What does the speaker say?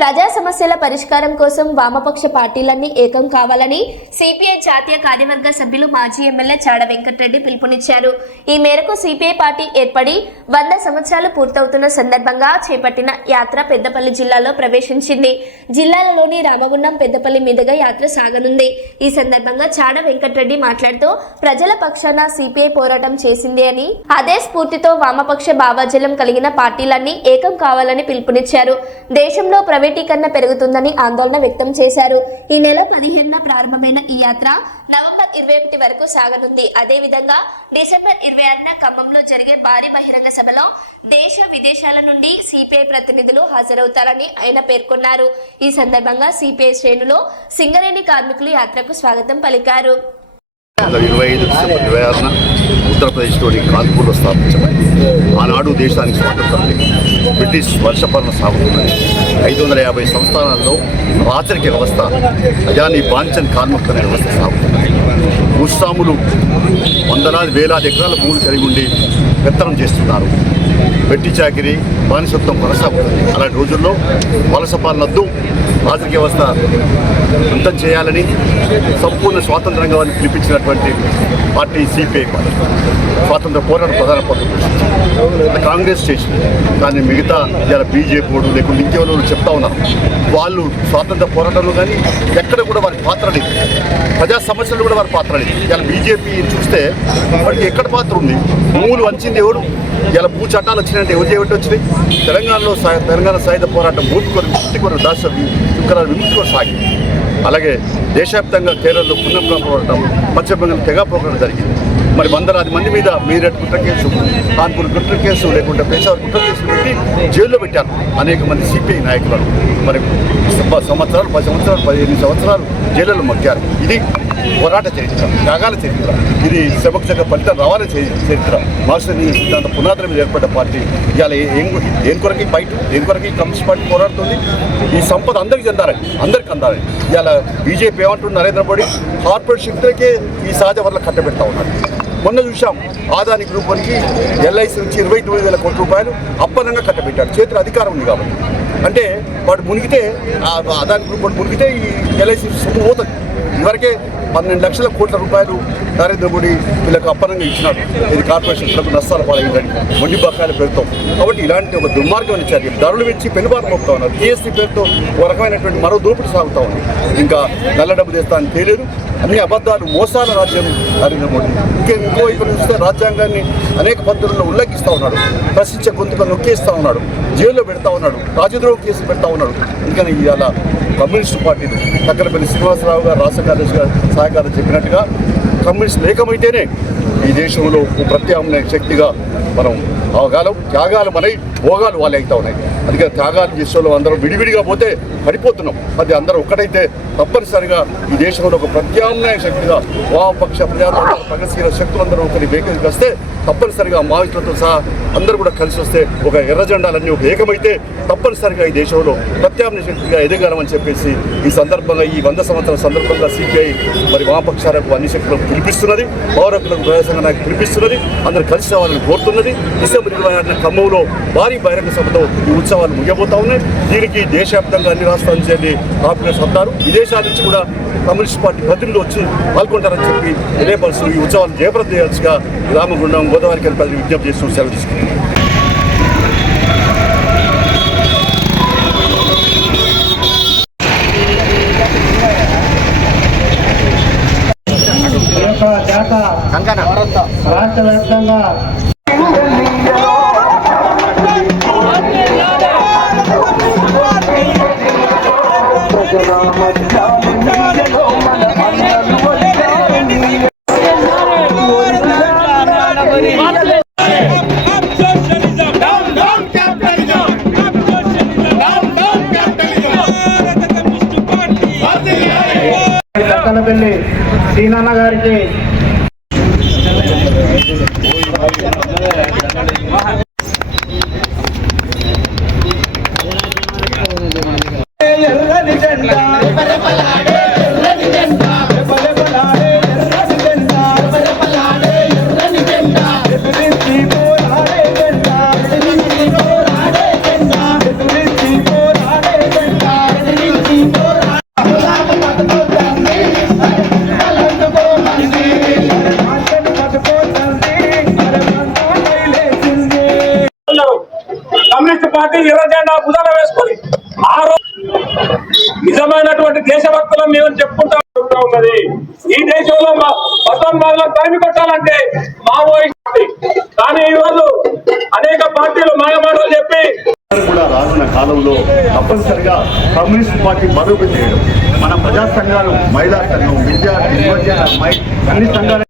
ప్రజా సమస్యల పరిష్కారం కోసం వామపక్ష పార్టీలన్నీ ఏకం కావాలని సిపిఐ జాతీయ కార్యవర్గ సభ్యులు మాజీ ఎమ్మెల్యే చాడ వెంకటరెడ్డి పిలుపునిచ్చారు. ఈ మేరకు సిపిఐ పార్టీ ఏర్పడి వంద సంవత్సరాలు పూర్తవుతున్న సందర్భంగా చేపట్టిన యాత్ర పెద్దపల్లి జిల్లాలో ప్రవేశించింది. జిల్లాలలోని రామగుండం పెద్దపల్లి మీదుగా యాత్ర సాగనుంది. ఈ సందర్భంగా చాడ వెంకటరెడ్డి మాట్లాడుతూ ప్రజల పక్షాన సిపిఐ పోరాటం చేసింది అని అదే స్ఫూర్తితో వామపక్ష భావాజలం కలిగిన పార్టీలన్నీ ఏకం కావాలని పిలుపునిచ్చారు. దేశంలో ప్రవేశ ప్రైవేటీకరణ పెరుగుతుందని ఆందోళన వ్యక్తం చేశారు. ఈ నెల పదిహేనున ప్రారంభమైన ఈ యాత్ర నవంబర్ ఇరవై ఒకటి వరకు సాగనుంది. అదేవిధంగా డిసెంబర్ ఇరవై ఆరున ఖమ్మంలో జరిగే భారీ బహిరంగ సభలో దేశ విదేశాల నుండి సిపిఐ ప్రతినిధులు హాజరవుతారని ఆయన పేర్కొన్నారు. ఈ సందర్భంగా సిపిఐ శ్రేణులో సింగరేణి కార్మికులు యాత్రకు స్వాగతం పలికారు. ఇరవై ఐదు డిసెంబర్ ఇరవై ఆరున ఉత్తరప్రదేశ్లోని కాన్పూర్లో స్థాపించబడింది. ఆనాడు దేశానికి స్వాతంత్రం బ్రిటిష్ వర్షపాలన సాగుతున్నది. ఐదు వందల యాభై సంస్థానాల్లో రాచరిక వ్యవస్థ అజాని బాంచన్ కార్మికుల వ్యవస్థ సాగుతున్నది భూస్వాములు వందలాది వేలాది ఎకరాల భూములు కలిగి ఉండి విత్తనం చేస్తున్నారు. వెట్టి చాకిరి బానిసత్వం కొనసాగుతుంది అలాంటి రోజుల్లో వలస పాలనద్దు. రాజకీయ వ్యవస్థ అంతం చేయాలని సంపూర్ణ స్వాతంత్రంగా వారిని పిలిపించినటువంటి పార్టీ సిపిఐ పార్టీ. స్వాతంత్ర పోరాట ప్రధాన పత్రం కాంగ్రెస్ చేసింది. కానీ మిగతా ఇలా బీజేపీ వాడు లేకుంటే ఇంకెవరో చెప్తా ఉన్నారు. వాళ్ళు స్వాతంత్ర పోరాటంలో కానీ ఎక్కడ కూడా వారి పాత్ర లేదు. ప్రజా సమస్యలు కూడా వారి పాత్ర లేదు. ఇలా బీజేపీ చూస్తే వాడికి ఎక్కడ పాత్ర ఉంది? భూములు వంచింది ఎవడు ఇలా భూ పథకాలు వచ్చినాయంటే ఎవరు చేయబట్టి వచ్చినాయి తెలంగాణలో సా- తెలంగాణ సాయుధ పోరాటం భూమి కొరకు ముక్తి కొరకు దాస శుక్రాల విముక్తి కొరకు సాగింది. అలాగే దేశవ్యాప్తంగా కేరళలో పునఃప్రా పోరాటం పశ్చిమ బెంగాల్ తెగా పోరాటం జరిగింది. మరి వందలాది మంది మీద మీరట్ కుట్ర కేసు కాన్పూర్ కుట్ర కేసు లేకుంటే పేషావర్ కుట్ర కేసు పెట్టి జైల్లో పెట్టారు అనేక మంది సిపిఐ నాయకులను మరి సంవత్సరాలు పది సంవత్సరాలు పదిహేను సంవత్సరాలు జైళ్ళలో మగ్గారు. ఇది పోరాట చరిత్ర త్యాగాల చరిత్ర. ఇది సమక్షంగా ఫలితం రావాలని చరిత్ర. మాస్టర్ సిద్ధాంత పునాదుల మీద ఏర్పడ్డ పార్టీ. ఇవాళ ఏం ఏం కొరకి బయట ఏం కొరకి కమ్యూనిస్ట్ పార్టీ పోరాడుతుంది? ఈ సంపద అందరికి చెందాలని అందరికి అందాలని. ఇవాళ బీజేపీ ఏమంటుంది నరేంద్ర మోడీ? కార్పొరేట్ శక్తులకే ఈ సహజ వనరులు కట్టబెడతా ఉన్నారు. మొన్న చూసాం ఆదాని గ్రూప్ ఎల్ఐసి నుంచి ఇరవై తొమ్మిది వేల కోట్ల రూపాయలు అప్పనంగా కట్టబెట్టాడు చేతిలో అధికారం ఉంది కాబట్టి. అంటే వాడు మునిగితే ఆ అదాని గ్రూప్ వాడు మునిగితే ఈ ఎల్ఐసి సొమ్ము పోతుంది. ఇవరకే పన్నెండు లక్షల కోట్ల రూపాయలు నరేంద్ర మోడీ వీళ్ళకి అప్పనంగా ఇచ్చినారు. ఇది కార్పొరేషన్లకు నష్టాలు పాలైందని మొండి బకాయిల పేరుతో. కాబట్టి ఇలాంటి ఒక దుర్మార్గమైన చర్య ధరలు పెంచి పెనుబాటు మోపుతా ఉన్నారు. జిఎస్టీ పేరుతో ఒక రకమైనటువంటి మరో దూపుడు సాగుతూ ఉంది. ఇంకా నల్ల డబ్బు తెస్తా అని తెలియదు అన్ని అబద్ధాలు మోసాల రాజ్యం నరేంద్ర మోడీ. ఇంకే ఇంకో వైపు చూస్తే రాజ్యాంగాన్ని అనేక పద్ధతుల్లో ఉల్లంఘిస్తూ ఉన్నాడు. ప్రశ్నించే గొంతుగా నొక్కేస్తూ ఉన్నాడు. జైల్లో పెడతా ఉన్నాడు. రాజద్రోహ కేసులు పెడతా ఉన్నాడు. ఇంకా ఇవాళ కమ్యూనిస్ట్ పార్టీలు. దగ్గరపల్లి శ్రీనివాసరావు గారు రాష్ట్ర కార్యదర్శి గారు సహకారం చెప్పినట్టుగా కమ్యూనిస్ట్ లేకమైతేనే ఈ దేశంలో ప్రత్యామ్నాయ శక్తిగా మనం అవగాలం త్యాగాలు మనై భోగాలు వాళ్ళే అవుతా ఉన్నాయి. అందుకని త్యాగాలు చేసే వాళ్ళు అందరం విడివిడిగా పోతే పడిపోతున్నాం అది అందరూ ఒకటైతే తప్పనిసరిగా ఈ దేశంలో ఒక ప్రత్యామ్నాయ శక్తిగా వామపక్ష ప్రజాతంత్ర ప్రగతిశీల శక్తులందరూ ఒకరి వేగరికి వస్తే తప్పనిసరిగా మావిస్తులతో సహా అందరూ కూడా కలిసి వస్తే ఒక ఎర్ర జెండాలన్నీ ఒక ఏకమైతే తప్పనిసరిగా ఈ దేశంలో ప్రత్యామ్నాయ శక్తిగా ఎదగలమని చెప్పేసి ఈ సందర్భంగా ఈ వంద సంవత్సరాల సందర్భంగా సిపిఐ మరి వామపక్షాలకు అన్ని శక్తులకు పిలిపిస్తున్నది పౌరకులకు ప్రజాసంఘ నాకు పిలిపిస్తున్నది అందరూ కలిసి రావాలని కోరుతున్నది. డిసెంబర్ ఇరవై ఆరున ఖమ్మంలో భారీ బహిరంగ సభతో ఈ ఉత్సవాలు ముగియబోతా ఉన్నాయి. దీనికి దేశవ్యాప్తంగా అన్ని రాష్ట్రాల నుంచి వెళ్ళి కాపులేట్స్ వస్తారు విదేశాల నుంచి కూడా కమ్యూనిస్ట్ పార్టీ ప్రతినిధులు వచ్చి పాల్గొంటారని చెప్పి తెలియపరుస్తూ ఈ ఉత్సవాలు జయప్రద చేయాల్సిగా రామగుండం గోదావరి కలిపి విజ్ఞప్తి చేస్తూ సెలవు తీసుకుంటారు జాత రాష్ట్ర వ్యాప్తంగా సీనన్న గారికి కమ్యూనిస్ట్ పార్టీ బరువు చేయడం. మన ప్రజా సంఘాలు మహిళా సంఘం విద్యార్థి యువజన మై అన్ని సంఘాలు